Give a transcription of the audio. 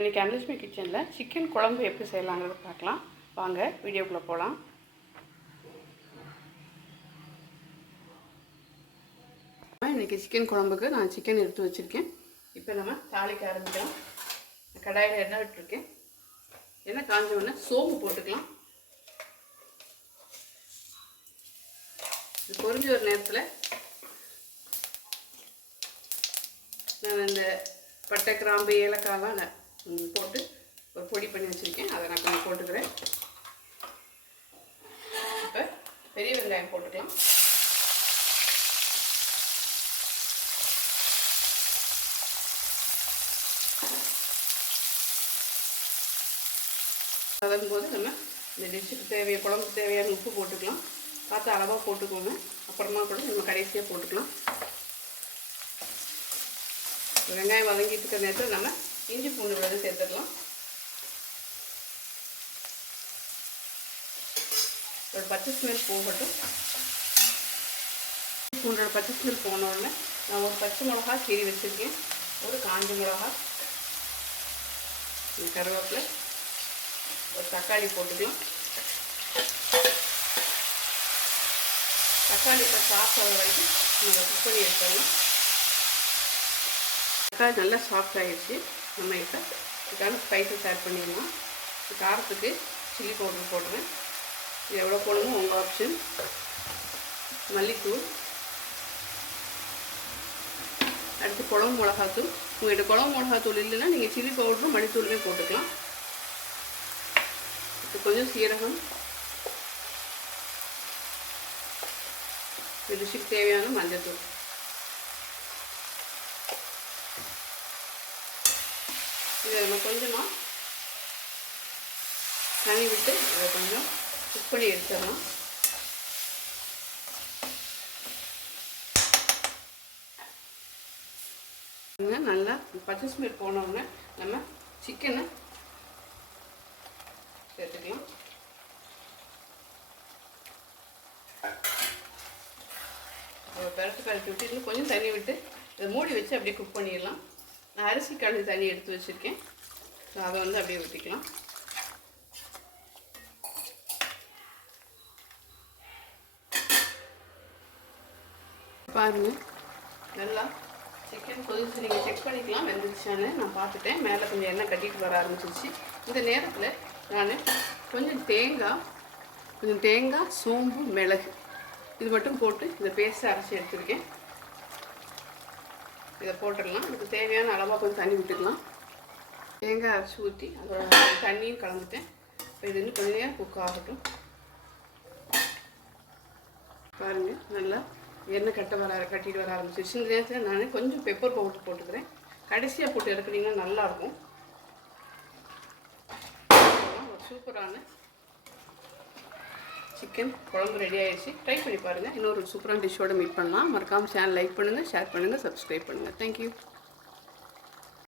இன்றைக்கி அன்னலட்சுமி கிச்சனில் சிக்கன் குழம்பு எப்படி செய்யலாங்கிறத பார்க்கலாம். வாங்க வீடியோக்குள்ளே போகலாம். இன்றைக்கி சிக்கன் குழம்புக்கு நான் சிக்கன் எடுத்து வச்சுருக்கேன். இப்போ நம்ம தாளிக்க ஆரம்பிக்கலாம். கடாயில் எண்ணெய் விட்டுருக்கேன். எண்ணெய் காஞ்ச உடனே சோம்பு போட்டுக்கலாம். இது பொரிஞ்ச ஒரு நேரத்தில் நான் இந்த பட்டை கிராம்பு ஏலக்காய்லாம் போட்டு ஒரு பொடி பண்ணி வச்சுருக்கேன். அதை நான் கொஞ்சம் போட்டுக்கிறேன். இப்போ பெரிய வெங்காயம் போட்டுக்கலாம். வதங்கும்போது நம்ம இந்த டிஷ்ஷுக்கு குழம்புக்கு தேவையான உப்பு போட்டுக்கலாம். பார்த்து அளவாக போட்டுக்கோங்க. அப்புறமா கூட நம்ம கடைசியாக போட்டுக்கலாம். வெங்காயம் வதங்கிட்டு இருக்கிற நேரத்தில் நம்ம இஞ்சி பூண்டு விழுது சேர்த்துக்கலாம். ஒரு பச்சை ஸ்மெல் போகட்டும். பூண்டோட பச்சை ஸ்மெல் போன உடனே நான் ஒரு பச்சை மிளகா கீறி வச்சுருக்கேன். ஒரு காஞ்ச மிளகா, கருவேப்பிலை, ஒரு தக்காளி போட்டுக்கலாம். தக்காளி இப்போ சாஃப்ட் ஆகிற வரைக்கும் நம்ம குக் பண்ணி எடுத்துடலாம். தக்காளி நல்லா சாஃப்ட் ஆகிடுச்சு. நம்ம இப்போ இதுக்கான ஸ்பைசஸ் ஆட் பண்ணிடலாம். காரத்துக்கு சில்லி பவுடர் போடுறேன். இது எவ்வளோ போடணுமோ உங்கள் ஆப்ஷன். மல்லித்தூள், அடுத்து குழம்பு மிளகாத்தூள். உங்கள்கிட்ட குழம்பு மிளகாத்தூள் இல்லைன்னா நீங்கள் சில்லி பவுடரும் மல்லித்தூளுமே போட்டுக்கலாம். இப்போ கொஞ்சம் சீரகம், ருசிக்கு தேவையான மஞ்சள்தூள். இதை நம்ம கொஞ்சமாக தண்ணி விட்டு அதை கொஞ்சம் குக் பண்ணி எடுத்துடலாம். நல்லா பச்சை ஸ்மெல் போனோடனே நம்ம சிக்கனை சேர்த்துக்கலாம். பரட்டு விட்டு இன்னும் கொஞ்சம் தண்ணி விட்டு இதை மூடி வச்சு அப்படியே குக் பண்ணிடலாம். நான் அரிசி கழுவி தண்ணி எடுத்து வச்சுருக்கேன். ஸோ அதை அப்படியே ஊற்றிக்கலாம். பாருங்கள், நல்லா சிக்கன் கொதிச்சு நீங்கள் செக் பண்ணிக்கலாம் வெந்துருச்சான்னு. நான் பார்த்துட்டேன். மேலே கொஞ்சம் எண்ணெய் கட்டிட்டு வர ஆரம்பிச்சிருச்சு. இந்த நேரத்தில் நான் கொஞ்சம் தேங்காய், சோம்பு, மிளகு இது மட்டும் போட்டு இந்த பேஸ்ட்டை அரைச்சி எடுத்துருக்கேன். இதை போட்டுடலாம். இதுக்கு தேவையான அளவாக கொஞ்சம் தண்ணி விட்டுக்கலாம். தேங்காய் அரைச்சி ஊற்றி அதோட தண்ணியும் கலந்துட்டேன். இப்போ இது இன்னும் கொஞ்சம் நேரம் குக் ஆகட்டும். பாருங்கள், நல்லா எண்ணெய் கட்டிட்டு வர ஆரம்பிச்சிருச்சு. இந்த நேரத்தில் நான் கொஞ்சம் பெப்பர் பவுடர் போட்டுக்கிறேன். கடைசியாக போட்டு எடுக்கிறீங்கன்னா நல்லாயிருக்கும். ஒரு சூப்பரான சிக்கன் குழம்பு ரெடி ஆகிடுச்சு. ட்ரை பண்ணி பாருங்கள். இன்னொரு சூப்பரான டிஷ்ஷோடு மீட் பண்ணலாம். மறக்காமல் சேனல் லைக் பண்ணுங்கள், ஷேர் பண்ணுங்கள், சப்ஸ்கிரைப் பண்ணுங்கள். தேங்க்யூ.